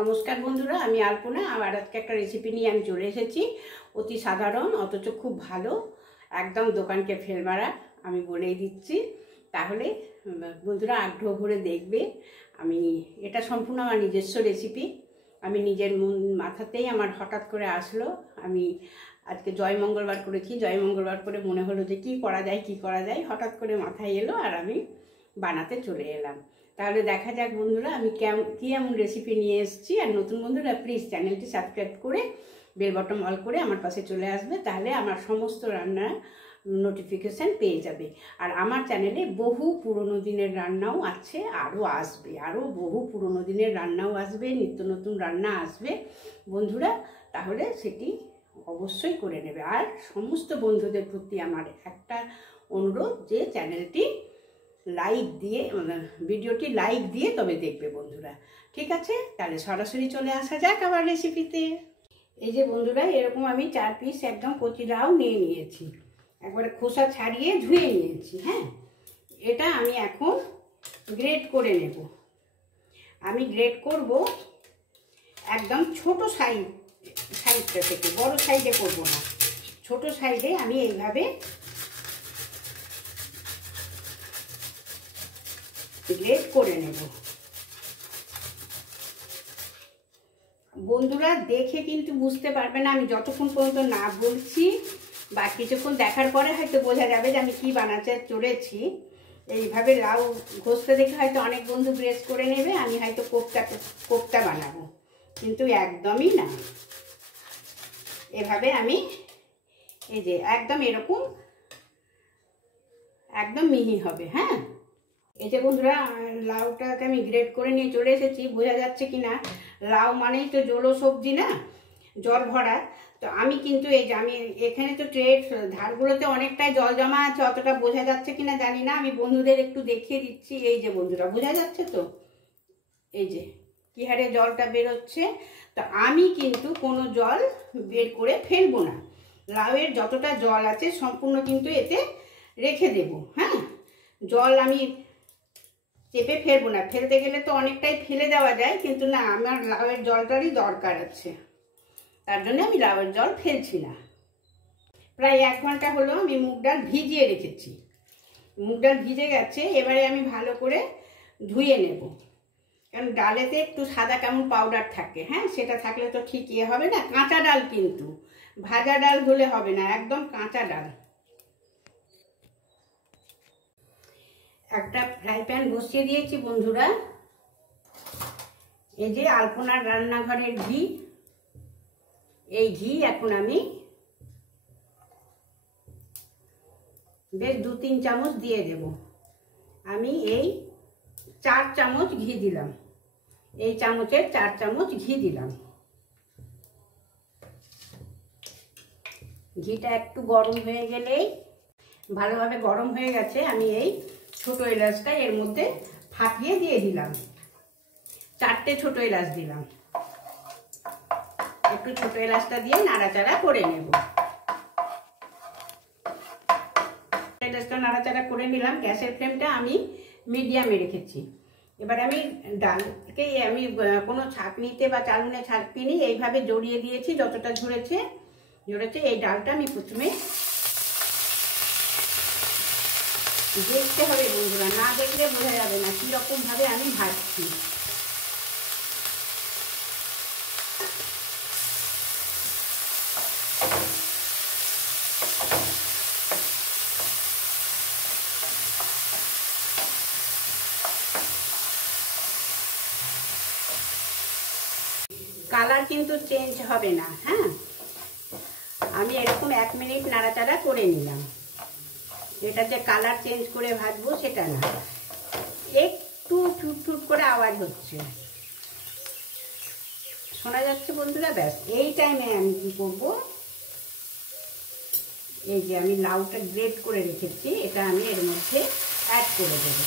নমস্কার বন্ধুরা, আমি আলপনা। আবার আজকে একটা রেসিপি নিয়ে আমি চলে এসেছি। অতি সাধারণ অথচ খুব ভালো, একদম দোকানকে ফেল মারা, আমি বলেই দিচ্ছি। তাহলে বন্ধুরা আগ্রহ ভরে দেখবে। আমি এটা সম্পূর্ণ আমার নিজস্ব রেসিপি। আমি নিজের মাথাতেই আমার হঠাৎ করে আসলো। আমি আজকে জয় মঙ্গলবার করেছি। জয় মঙ্গলবার করে মনে হলো যে কী করা যায়, হঠাৎ করে মাথায় এলো আর আমি বানাতে চলে এলাম। তাহলে দেখা যাক বন্ধুরা আমি কি এমন রেসিপি নিয়ে এসেছি। আর নতুন বন্ধুরা প্লিজ চ্যানেলটি সাবস্ক্রাইব করে বেল বটন অল করে আমার পাশে চলে আসবে, তাহলে আমার সমস্ত রান্নার নোটিফিকেশান পেয়ে যাবে। আর আমার চ্যানেলে বহু পুরনো দিনের রান্নাও আছে, আরও আসবে, আরও বহু পুরনো দিনের রান্নাও আসবে, নিত্য নতুন রান্না আসবে বন্ধুরা। তাহলে সেটি অবশ্যই করে নেবে। আর সমস্ত বন্ধুদের প্রতি আমার একটা অনুরোধ যে চ্যানেলটি লাইক দিয়ে, ভিডিওটি লাইক দিয়ে তবে দেখবে বন্ধুরা। ঠিক আছে, তাহলে সরাসরি চলে আসা যাক আমার রেসিপিতে। এই যে বন্ধুরা, এরকম আমি 4 পিস একদম কচি লাউ নিয়ে নিয়েছি, একবারে খোসা ছাড়িয়ে ধুয়ে নিয়েছি। হ্যাঁ, এটা আমি এখন গ্রেট করে নেব। আমি গ্রেট করব একদম ছোট সাইডটা থেকে, বড় সাইডে করব না, ছোট সাইডে আমি এইভাবে গ্রেট করে নেব। বন্ধুরা দেখে কিন্তু বুঝতে পারবে না, আমি যতক্ষণ পর্যন্ত না বলছি বা কিছুক্ষণ দেখার পরে হয়তো বোঝা যাবে যে আমি কি বানাতে চলেছি। এইভাবে লাউ ঘষতে দেখে হয়তো অনেক বন্ধু গ্রেট করে নেবে, আমি হয়তো কোপ্তা বানাবো, কিন্তু একদমই না। এভাবে আমি এই যে একদম এরকম একদম মিহি হবে। হ্যাঁ, এই যে বন্ধুরা লাউটাকে আমি গ্রেট করে নিয়ে চলে এসেছি। বোঝা যাচ্ছে কি না, লাউ মানেই তো জলো সবজি না, জল ভরা। তো আমি কিন্তু এই যে আমি এখানে তো ট্রের ধারগুলোতে অনেকটাই জল জমা আছে, অতটা বোঝা যাচ্ছে কিনা জানি না, আমি বন্ধুদের একটু দেখিয়ে দিচ্ছি। এই যে বন্ধুরা বোঝা যাচ্ছে তো, এই যে কি হারে জলটা বেরোচ্ছে। তো আমি কিন্তু কোনো জল বের করে ফেলবো না, লাউয়ের যতটা জল আছে সম্পূর্ণ কিন্তু এতে রেখে দেব। হ্যাঁ, জল আমি চেপে ফেলবো না, ফেলতে গেলে তো অনেকটাই ফেলে দেওয়া যায়, কিন্তু না, আমার লাউয়ের জলটারই দরকার আছে, তার জন্য আমি লাউয়ের জল ফেলছি না। প্রায় 1 ঘন্টা হলো আমি মুগ ডাল ভিজিয়ে রেখেছি। মুগ ডাল ভিজে গেছে, এবারে আমি ভালো করে ধুয়ে নেব, কারণ ডালেতে একটু সাদা কেমন পাউডার থাকে। হ্যাঁ, সেটা থাকলে তো ঠিক হবে না। কাঁচা ডাল কিন্তু, ভাজা ডাল হলে হবে না, একদম কাঁচা ডাল। একটা ফ্রাই প্যান বসিয়ে দিয়েছি বন্ধুরা। এই যে আলপনার রান্নাঘরের ঘি, এই ঘি এখন আমি বেশ 2-3 চামচ দিয়ে দেব। আমি এই 4 চামচ ঘি দিলাম, এই চামচের 4 চামচ ঘি দিলাম। ঘিটা একটু গরম হয়ে গেলেই, ভালোভাবে গরম হয়ে গেছে, আমি এই ছোট এলাচটা এর মধ্যে ফাটিয়ে দিয়ে দিলাম। 4টে ছোট এলাচ দিলাম। একটু ছোট এলাচটা দিয়ে নাড়াচাড়া করে নেব। এলাচটা নাড়াচাড়া করে নিলাম। গ্যাসের ফ্লেমটা আমি মিডিয়ামে রেখেছি। এবার আমি ডালকে আমি কোনো ছাঁকনিতে বা চালুনে ছাঁকিনি, এইভাবে জড়িয়ে দিয়েছি। যতটা ঝরেছে এই ডালটা আমি প্রথমে দেখতে হবে বন্ধুরা, না দেখলে বোঝা যাবে না কিরকম ভাবে আমি ভাজছি। কালার কিন্তু চেঞ্জ হবে না। হ্যাঁ, আমি এরকম 1 মিনিট নাড়াচাড়া করে নিলাম। এটা যে কালার চেঞ্জ করে ভাজবো সেটা না, একটু ঠুট করে আওয়াজ হচ্ছে, শোনা যাচ্ছে বন্ধুরা। ব্যাস এই টাইমে আমি কি করবো, এই যে আমি লাউটা গ্রেট করে রেখেছি, এটা আমি এর মধ্যে অ্যাড করে দেবো।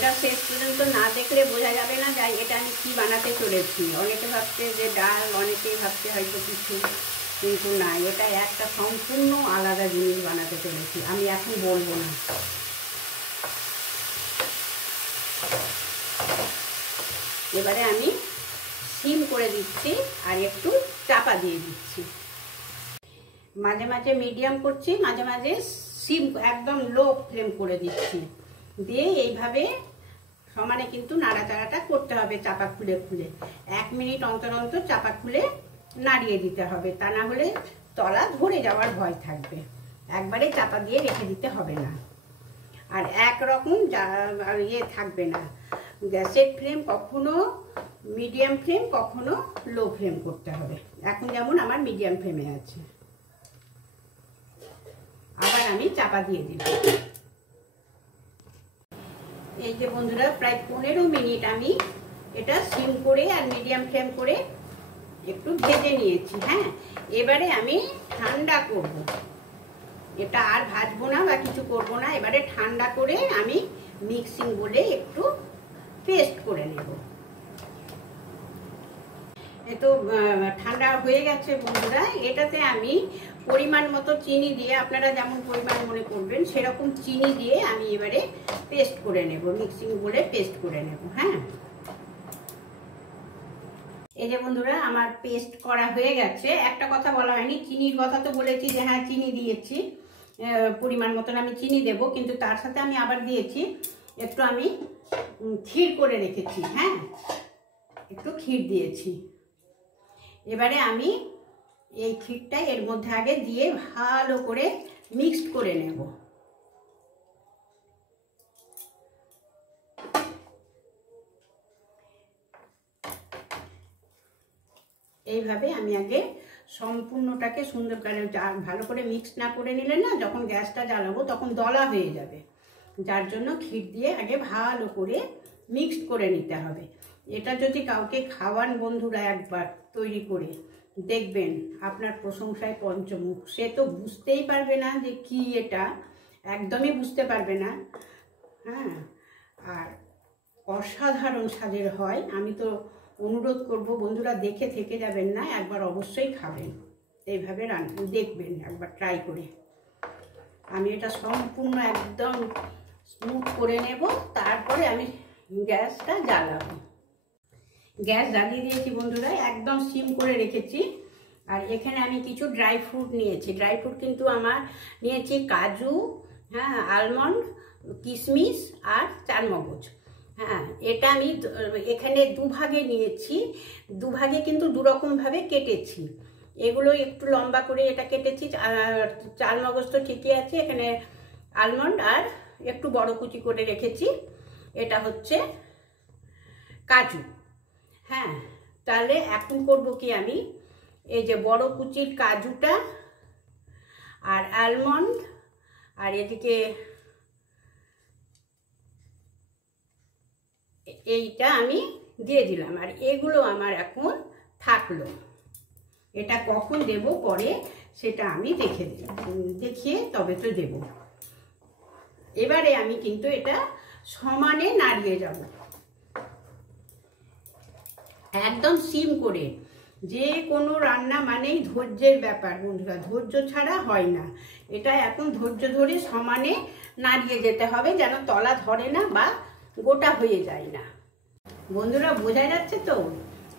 এটা শেষ পর্যন্ত না দেখলে বোঝা যাবে না যে এটা আমি কী বানাতে চলেছি। অনেকে ভাবছে যে ডাল, অনেকেই ভাবছে হয়তো কিছু, কিন্তু না, এটা একটা সম্পূর্ণ আলাদা জিনিস বানাতে চলেছি। আমি এখন বলবো না। এবারে আমি সিম করে দিচ্ছি আর একটু চাপা দিয়ে দিচ্ছি। মাঝে মাঝে মিডিয়াম করছি, মাঝে মাঝে সিম একদম লো ফ্লেম করে দিচ্ছি। দিয়ে এইভাবে সমানে কিন্তু নাড়াচাড়াটা করতে হবে চাপা খুলে খুলে। 1 মিনিট অন্তর অন্তর চাপা খুলে নাড়িয়ে দিতে হবে, তা না হলে তলা ধরে যাওয়ার ভয় থাকবে। একবারে চাপা দিয়ে রেখে দিতে হবে না। আর একরকম ইয়ে থাকবে না। গ্যাসের ফ্লেম কখনো মিডিয়াম ফ্লেম, কখনো লো ফ্লেম করতে হবে। এখন যেমন আমার মিডিয়াম ফ্লেমে আছে। আবার আমি চাপা দিয়ে দিব। এই যে বন্ধুরা, প্রায় 15 মিনিট আমি এটা সিম করে আর মিডিয়াম ফ্লেম করে একটু ভেজে নিয়েছি। হ্যাঁ, এবারে আমি ঠান্ডা করব। এটা আর ভাজবো না বা কিছু করব না। এবারে ঠান্ডা করে আমি মিক্সিং বলে একটু পেস্ট করে নেব। এ তো ঠান্ডা হয়ে গেছে বন্ধুরা। এটাতে আমি পরিমাণ মতো চিনি দিয়ে, আপনারা যেমন পরিমাণ মনে করবেন সেরকম চিনি দিয়ে আমি এবারে পেস্ট করে নেব, মিক্সিং বলে পেস্ট করে নেব। হ্যাঁ, এই যে বন্ধুরা, আমার পেস্ট করা হয়ে গেছে। একটা কথা বলা হয়নি, চিনির কথা তো বলেছি যে হ্যাঁ চিনি দিয়েছি, পরিমাণ মতন আমি চিনি দেব, কিন্তু তার সাথে আমি আবার দিয়েছি একটু আমি ক্ষীর করে রেখেছি। হ্যাঁ, একটু ক্ষীর দিয়েছি। এবারে আমি এই ক্ষীরটা এর মধ্যে আগে দিয়ে ভালো করে মিক্সড করে নেব। এইভাবে আমি আগে সম্পূর্ণটাকে সুন্দর করে, ভালো করে মিক্স না করে নিলে না, যখন গ্যাসটা জ্বালাবো তখন দলা হয়ে যাবে। যার জন্য ক্ষীর দিয়ে আগে ভালো করে মিক্সড করে নিতে হবে। এটা যদি কাউকে খাওয়ান বন্ধুরা একবার তৈরি করে, দেখবেন আপনার প্রশংসায় পঞ্চমুখ। সে তো বুঝতেই পারবে না যে কি এটা, একদমই বুঝতে পারবে না। হ্যাঁ, আর অসাধারণ স্বাদের হয়। আমি তো অনুরোধ করব বন্ধুরা, দেখে থেকে যাবেন না, একবার অবশ্যই খাবেন। এইভাবে রান্না দেখবেন, একবার ট্রাই করে। আমি এটা সম্পূর্ণ একদম স্মুথ করে নেব, তারপরে আমি গ্যাসটা জ্বালাবো। গ্যাস জ্বালিয়ে দিয়েছি বন্ধুরা, একদম সিম করে রেখেছি। আর এখানে আমি কিছু ড্রাই ফ্রুট নিয়েছি। ড্রাই ফ্রুট কিন্তু আমার নিয়েছি কাজু, হ্যাঁ, আলমন্ড, কিশমিশ আর চারমগজ। হ্যাঁ, এটা আমি এখানে দুভাগে নিয়েছি। দুভাগে কিন্তু দুরকমভাবে কেটেছি। এগুলো একটু লম্বা করে এটা কেটেছি। চারমগজ তো ঠিকই আছে, এখানে আলমন্ড আর একটু বড় কুচি করে রেখেছি। এটা হচ্ছে কাজু। হ্যাঁ, তাহলে এখন করব কি, আমি এই যে বড় কুচির কাজুটা আর আলমন্ড আর এদিকে এইটা আমি দিয়ে দিলাম। আর এগুলো আমার এখন থাকলো। এটা কখন দেব পরে সেটা আমি দেখিয়ে তবে তো দেব। এবারে আমি কিন্তু এটা সমানে নাড়িয়ে যাব, একদম সিম করে। যে কোনো রান্না মানেই ধৈর্যের ব্যাপার বন্ধুরা, ধৈর্য ছাড়া হয় না। এটা এখন ধৈর্য ধরে সমানে নাড়িয়ে যেতে হবে, যেন তলা ধরে না বা গোটা হয়ে যায় না। বন্ধুরা, বোঝা যাচ্ছে তো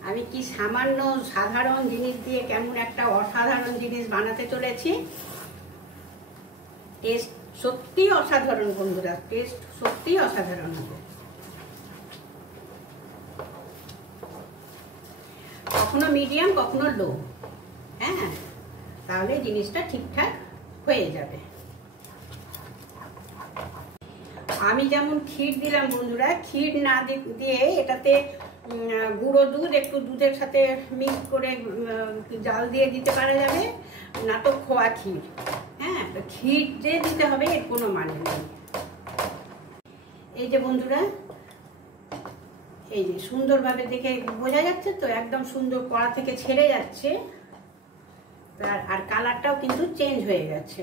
আমি কি সামান্য সাধারণ জিনিস দিয়ে কেমন একটা অসাধারণ জিনিস বানাতে চলেছি। টেস্ট সত্যি অসাধারণ বন্ধুরা, টেস্ট সত্যি অসাধারণ হবে। কখনো মিডিয়াম, কখনো লো। হ্যাঁ, তাহলে জিনিসটা ঠিকঠাক হয়ে যাবে। আমি যেমন ক্ষীর দিলাম বন্ধুরা, ক্ষীর না দিয়ে এটাতে গুঁড়ো দুধ একটু দুধের সাথে মিক্স করে জাল দিয়ে দিতে পারা যাবে, না তো খোয়া ক্ষীর। হ্যাঁ, ক্ষীর যে দিতে হবে এর কোনো মানে নেই। এই যে বন্ধুরা, এই যে সুন্দরভাবে দেখে বোঝা যাচ্ছে তো, একদম সুন্দর কড়া থেকে ছেড়ে যাচ্ছে। আর কালারটাও কিন্তু চেঞ্জ হয়ে গেছে।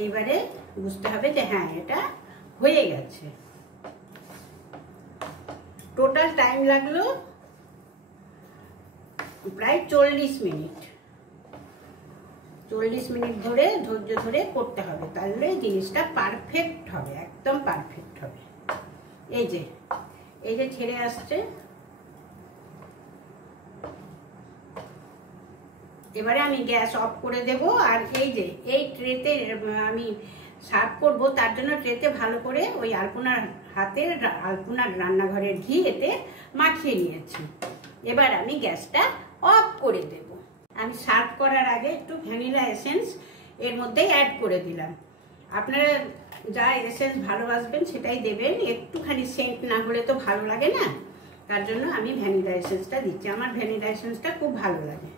এইবারে বুঝতে হবে যে হ্যাঁ, এটা হয়ে গেছে। টোটাল টাইম লাগলো প্রায় 40 মিনিট। 40 মিনিট ধরে ধৈর্য ধরে করতে হবে, তাহলে জিনিসটা পারফেক্ট হবে, একদম পারফেক্ট হবে। এই যে ছেড়ে আসছে। এবারে আমি গ্যাস অফ করে দেব। আর এই ট্রেতে আমি সার্ভ করব, তার জন্য ট্রেতে ভালো করে ওই আলপনার রান্নাঘরের ঘি এতে মাখিয়ে নিয়েছি। এবার আমি গ্যাসটা অফ করে দেব। আমি সার্ভ করার আগে একটু ভ্যানিলা এসেন্স এর মধ্যে অ্যাড করে দিলাম। আপনারা যা এসেন্স ভালোবাসবেন সেটাই দেবেন, একটুখানি সেন্ট না হলে তো ভালো লাগে না, তার জন্য আমি ভ্যানিলা এসেন্সটা দিচ্ছি। আমার ভ্যানিলা এসেন্সটা খুব ভালো লাগে।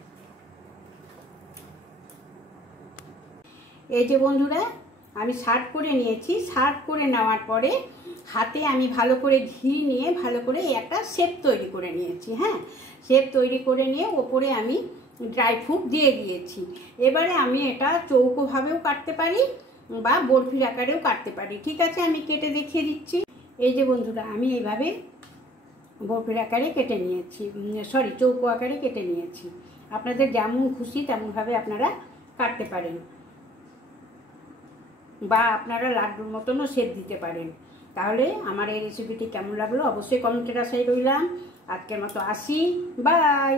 এই যে বন্ধুরা, আমি সার্ভ করে নিয়েছি। সার্ভ করে নেওয়ার পরে হাতে আমি ভালো করে ঘি নিয়ে ভালো করে একটা শেপ তৈরি করে নিয়েছি। হ্যাঁ, শেপ তৈরি করে নিয়ে ওপরে আমি ড্রাই ফ্রুট দিয়ে দিয়েছি। এবারে আমি এটা চৌকোভাবেও কাটতে পারি বা বরফির আকারেও কাটতে পারি। ঠিক আছে, আমি কেটে দেখিয়ে দিচ্ছি। এই যে বন্ধুরা, আমি এইভাবে বরফির আকারে কেটে নিয়েছি, চৌকো আকারে কেটে নিয়েছি। আপনাদের যেমন খুশি তেমনভাবে আপনারা কাটতে পারেন, বা আপনারা লাড্ডুর মতনও শেপ দিতে পারেন। তাহলে আমার এই রেসিপিটি কেমন লাগলো অবশ্যই কমেন্টের আশায় রইলাম। আজকের মতো আসি, বাই।